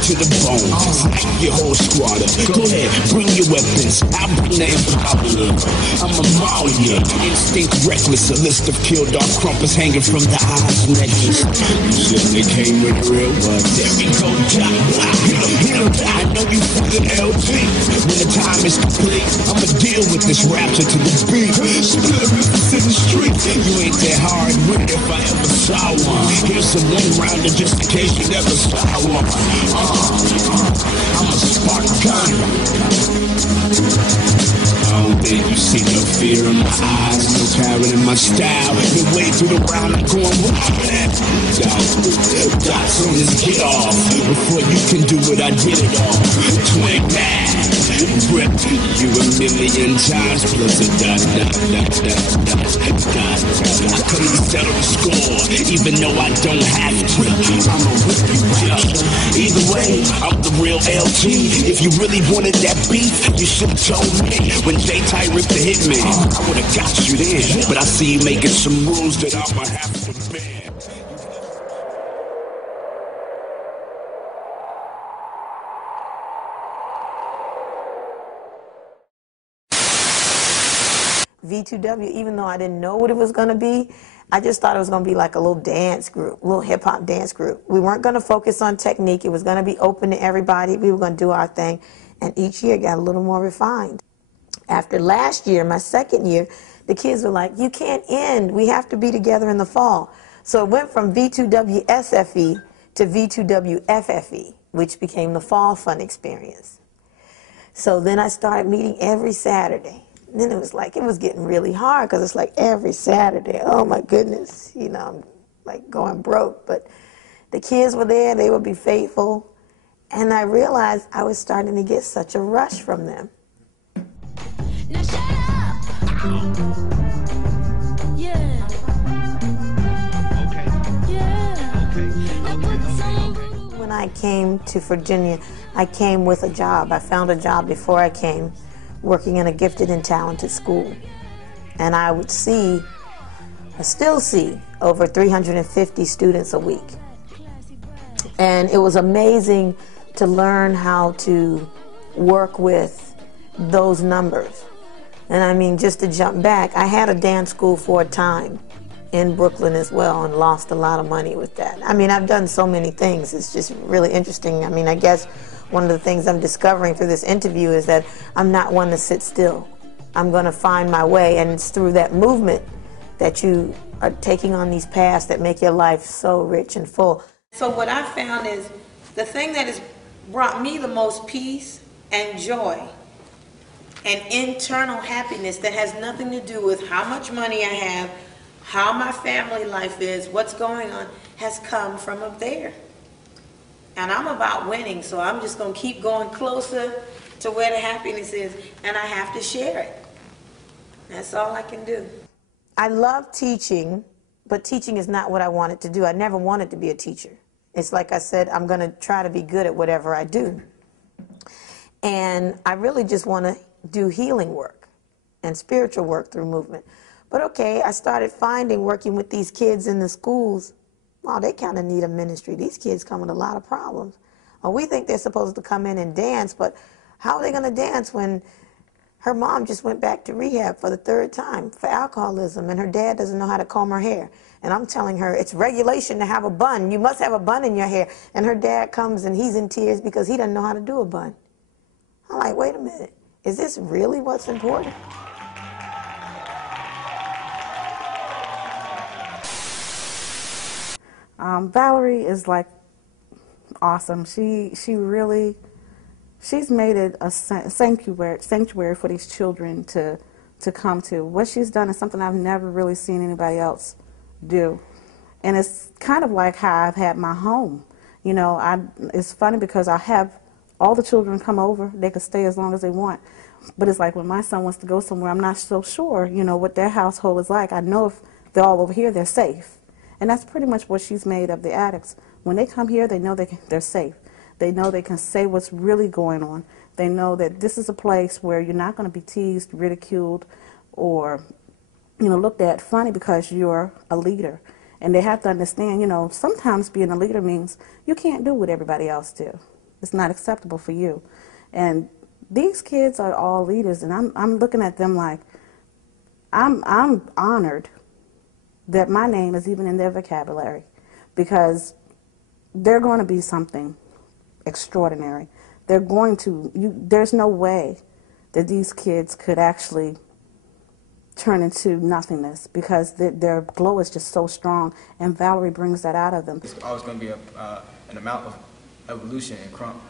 To the bone, smack your whole squatter. Go ahead, bring your weapons. I'll bring the impossible. I'm a Malia, instinct reckless. A list of killed off crumpers hanging from the eyes necklace. You said they came with real ones. There we go, Jack. Hit him. I know you fucking LG. When the time is complete, I'ma deal with this rapture to the beat. Split in the street. You ain't that hard with it if I ever saw one. Here's some one rounder just in case you never saw one. I'm a spark gun. I don't think you see no fear in my eyes, no carrot in my style. The way through the round, I'm going wild. Dots on this get off. Before you can do it, I did it all. Twin man, rip you a million times plus a dot. I couldn't settle the score, even though I don't have to. I'ma rip you out. Either way, I'm the real LG. If you really wanted that beef, you should've told me. When J-Ty ripped the Hitman, I would've got you then. But I see you making some rules that I'ma have to bend. V2W, even though I didn't know what it was going to be, I just thought it was going to be like a little dance group, a little hip-hop dance group. We weren't going to focus on technique. It was going to be open to everybody. We were going to do our thing. And each year got a little more refined. After last year, my second year, the kids were like, you can't end. We have to be together in the fall. So it went from V2W SFE to V2W FFE, which became the Fall Fun Experience. So then I started meeting every Saturday. And then it was getting really hard because it's like every Saturday, oh my goodness, you know, I'm like going broke. But the kids were there, they would be faithful. And I realized I was starting to get such a rush from them. Now shut up! Yeah. Okay. Yeah. Okay. When I came to Virginia, I came with a job. I found a job before I came, working in a gifted and talented school. And I would see, I still see, over 350 students a week. And it was amazing to learn how to work with those numbers. And I mean, just to jump back, I had a dance school for a time in Brooklyn as well and lost a lot of money with that. I mean, I've done so many things. It's just really interesting. I mean, I guess one of the things I'm discovering through this interview is that I'm not one to sit still. I'm going to find my way, and it's through that movement that you are taking on these paths that make your life so rich and full. So what I found is the thing that has brought me the most peace and joy and internal happiness that has nothing to do with how much money I have, how my family life is, what's going on, has come from up there. And I'm about winning, so I'm just going to keep going closer to where the happiness is, and I have to share it. That's all I can do. I love teaching, but teaching is not what I wanted to do. I never wanted to be a teacher. It's like I said, I'm going to try to be good at whatever I do. And I really just want to do healing work and spiritual work through movement. But okay, I started finding, working with these kids in the schools, wow, they kind of need a ministry. These kids come with a lot of problems. Well, we think they're supposed to come in and dance, but how are they going to dance when her mom just went back to rehab for the 3rd time for alcoholism, and her dad doesn't know how to comb her hair? And I'm telling her, it's regulation to have a bun. You must have a bun in your hair. And her dad comes and he's in tears because he doesn't know how to do a bun. I'm like, wait a minute. Is this really what's important? Valerie is like awesome. She's made it a sanctuary for these children to come to. What she's done is something I've never really seen anybody else do. And it's kind of like how I've had my home. You know, it's funny because I have all the children come over. They can stay as long as they want. But it's like when my son wants to go somewhere, I'm not so sure, you know, what their household is like. I know if they're all over here, they're safe. And that's pretty much what she's made of the addicts. When they come here, they know they're safe. They know they can say what's really going on. They know that this is a place where you're not going to be teased, ridiculed, or, you know, looked at funny because you're a leader. And they have to understand, you know, sometimes being a leader means you can't do what everybody else do. It's not acceptable for you. And these kids are all leaders, and I'm looking at them like I'm honored that my name is even in their vocabulary, because they're going to be something extraordinary. They're going to, there's no way that these kids could actually turn into nothingness, because their glow is just so strong, and Valerie brings that out of them. It's always going to be an amount of evolution in K.R.U.M.P.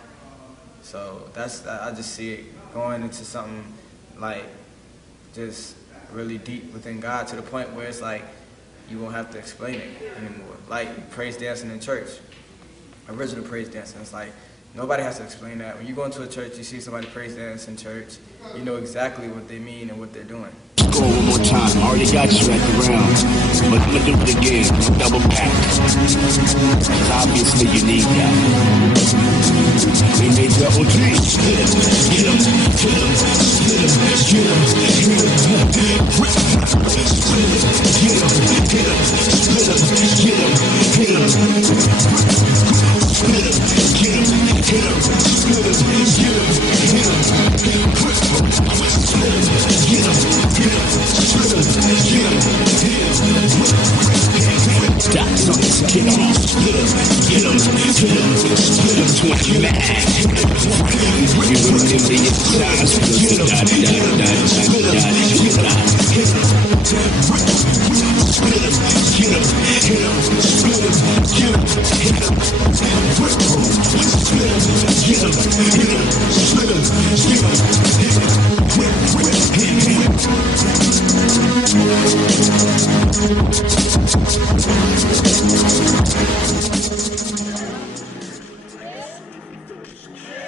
So I just see it going into something like just really deep within God, to the point where it's like you won't have to explain it anymore. Like praise dancing in church, original praise dancing. It's like nobody has to explain that. When you go into a church, you see somebody praise dance in church, you know exactly what they mean and what they're doing. Go one more time. I already got you at the round, but I'm gonna do it again. Double back. Cause obviously you need that. We made double G. Hit him, hit him, hit him, hit him, hit him, hit him, hit him, hit him, hit him, hit him, hit him, hit him, hit him, hit him, hit him, hit him, hit him, hit him, stop, something's get off, split him, get him, split him, 20 mad. You remember your times, split him, split him, get him, split him, get him, hit him, split him, get him, hit him, split him, get him, hit him, split him, get him, hit him, split him, get him, hit him,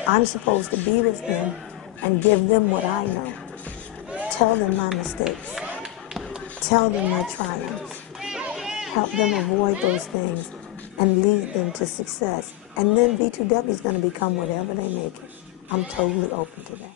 I'm supposed to be with them and give them what I know. Tell them my mistakes. Tell them my triumphs. Help them avoid those things and lead them to success. And then V2W is going to become whatever they make it. I'm totally open to that.